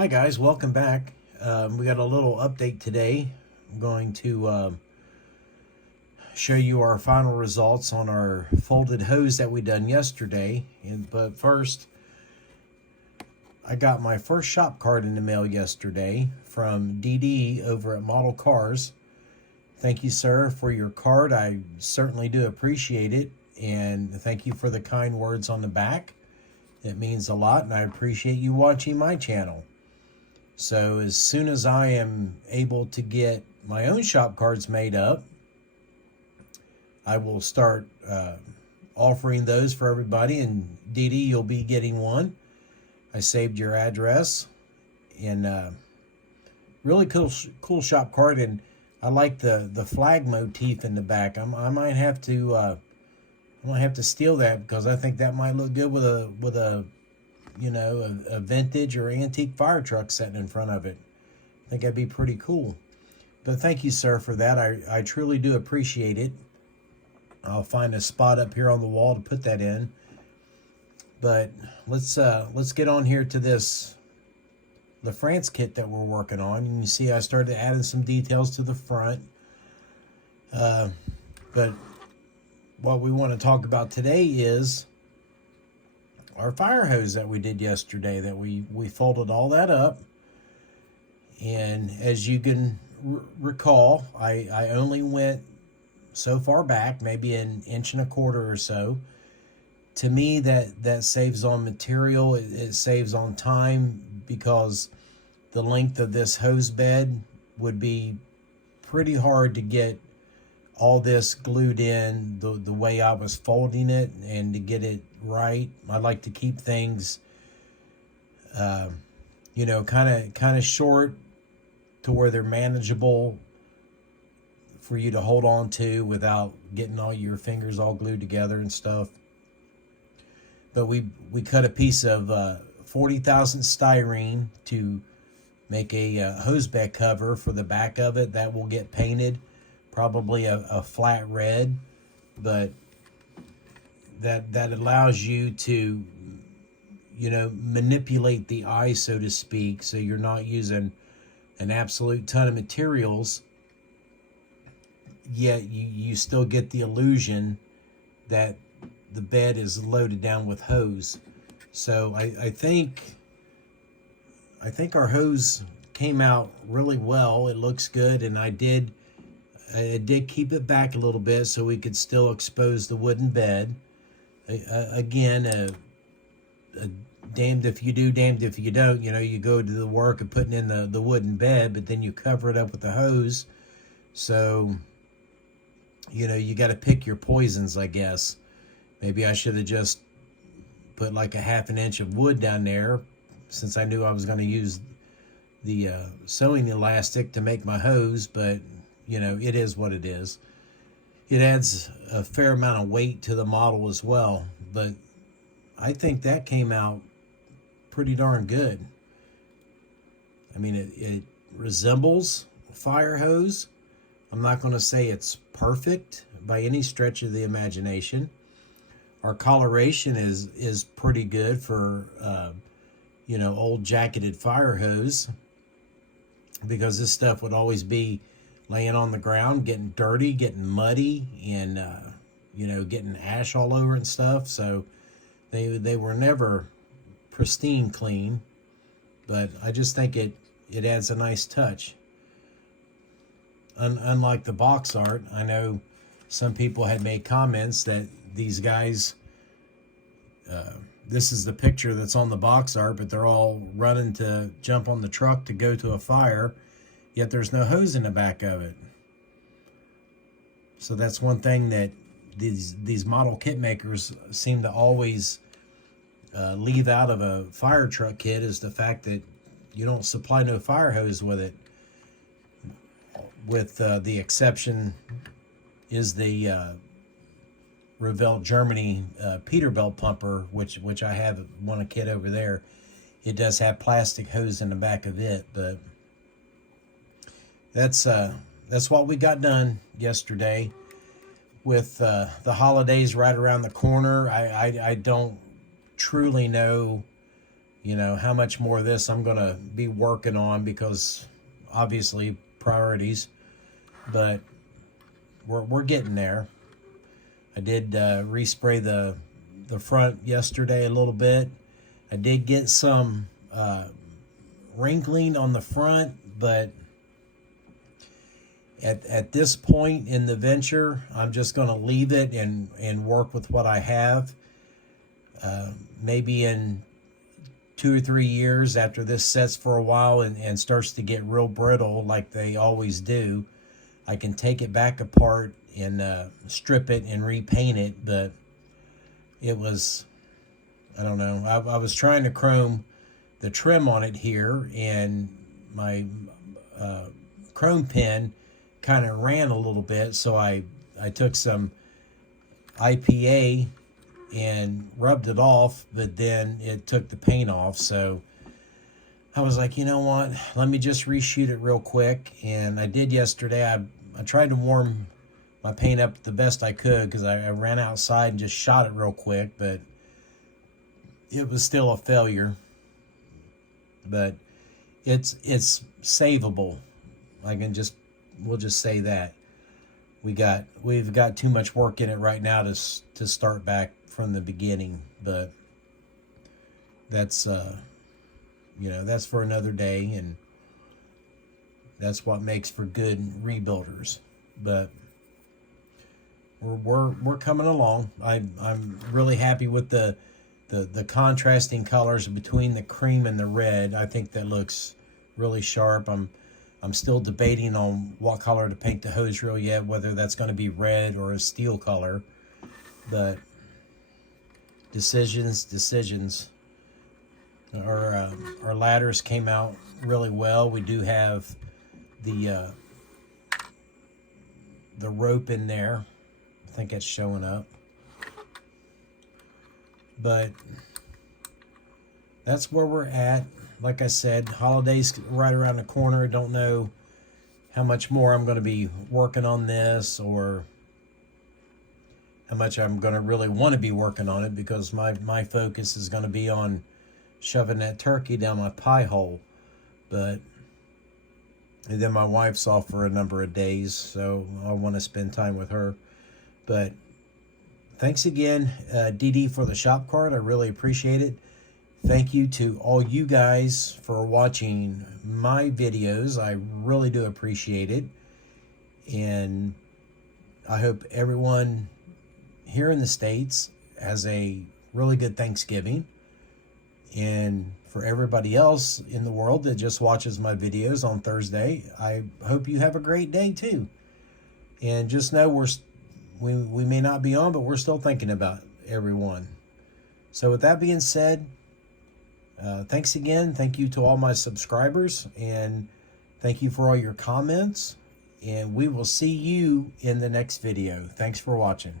Hi guys, welcome back. We got a little update today. I'm going to show you our final results on our folded hose that we done yesterday. But first, I got my first shop card in the mail yesterday from DD over at Model Cars. Thank you, sir, for your card. I certainly do appreciate it, and thank you for the kind words on the back. It means a lot, and I appreciate you watching my channel. So as soon as I am able to get my own shop cards made up, I will start offering those for everybody. And Dee Dee, you'll be getting one. I saved your address, and really cool shop card. And I like the flag motif in the back. I might have to steal that because I think that might look good with a vintage or antique fire truck sitting in front of it. I think that'd be pretty cool. But thank you, sir, for that. I truly do appreciate it. I'll find a spot up here on the wall to put that in. But let's get on here to this LaFrance kit that we're working on. And you see I started adding some details to the front. But what we want to talk about today is our fire hose that we did yesterday, that we folded all that up. And as you can recall, I only went so far back, maybe an inch and a quarter or so. To me, that saves on material. It saves on time, because the length of this hose bed would be pretty hard to get all this glued in the way I was folding it, and to get it right. I like to keep things kind of short, to where they're manageable for you to hold on to without getting all your fingers all glued together and stuff. But we cut a piece of 40,000 styrene to make a hose bed cover for the back of it. That will get painted, probably a flat red, but that allows you to manipulate the eye, so to speak, so you're not using an absolute ton of materials, yet you still get the illusion that the bed is loaded down with hose. So I think our hose came out really well. It looks good, and I did keep it back a little bit so we could still expose the wooden bed. Again, a damned if you do, damned if you don't. You go to the work of putting in the wooden bed, but then you cover it up with the hose. So, you got to pick your poisons, I guess. Maybe I should have just put like a half an inch of wood down there, since I knew I was going to use the sewing elastic to make my hose. But, it is what it is. It adds a fair amount of weight to the model as well. But I think that came out pretty darn good. I mean, it resembles a fire hose. I'm not going to say it's perfect by any stretch of the imagination. Our coloration is pretty good for old jacketed fire hose, because this stuff would always be laying on the ground, getting dirty, getting muddy, and getting ash all over and stuff. So they were never pristine clean, but I just think it adds a nice touch. Unlike the box art, I know some people had made comments that these guys, this is the picture that's on the box art, but they're all running to jump on the truck to go to a fire, yet there's no hose in the back of it. So that's one thing that these model kit makers seem to always leave out of a fire truck kit, is the fact that you don't supply no fire hose with it. With the exception is the Revell Germany Peterbilt pumper, which I have one kit over there. It does have plastic hose in the back of it, but that's what we got done yesterday. With the holidays right around the corner, I don't truly know you know, how much more of this I'm going to be working on, because obviously priorities, but we're getting there. I did respray the front yesterday a little bit. I did get some wrinkling on the front, but at this point in the venture, I'm just going to leave it and work with what I have. Maybe in 2 or 3 years, after this sets for a while and starts to get real brittle like they always do, I can take it back apart and strip it and repaint it. But it was, I don't know, I was trying to chrome the trim on it here, and my chrome pen kind of ran a little bit, so I took some IPA and rubbed it off, but then it took the paint off. So I was like, you know what, let me just reshoot it real quick. And I did yesterday. I tried to warm my paint up the best I could, because I ran outside and just shot it real quick, but it was still a failure. But it's savable. We'll just say that we've got too much work in it right now to start back from the beginning. But that's that's for another day, and that's what makes for good rebuilders. But we're coming along. I'm really happy with the contrasting colors between the cream and the red. I think that looks really sharp. I'm still debating on what color to paint the hose reel yet, whether that's going to be red or a steel color. But decisions. Our ladders came out really well. We do have the rope in there. I think it's showing up. But that's where we're at. Like I said, holidays right around the corner. Don't know how much more I'm going to be working on this, or how much I'm going to really want to be working on it, because my focus is going to be on shoving that turkey down my pie hole. But and then my wife's off for a number of days, so I want to spend time with her. But thanks again, DD, for the shop card. I really appreciate it. Thank you to all you guys for watching my videos. I really do appreciate it. And I hope everyone here in the States has a really good Thanksgiving. And for everybody else in the world that just watches my videos on Thursday, I hope you have a great day too. And just know we may not be on, but we're still thinking about everyone. So with that being said, thanks again. Thank you to all my subscribers, and thank you for all your comments. And we will see you in the next video. Thanks for watching.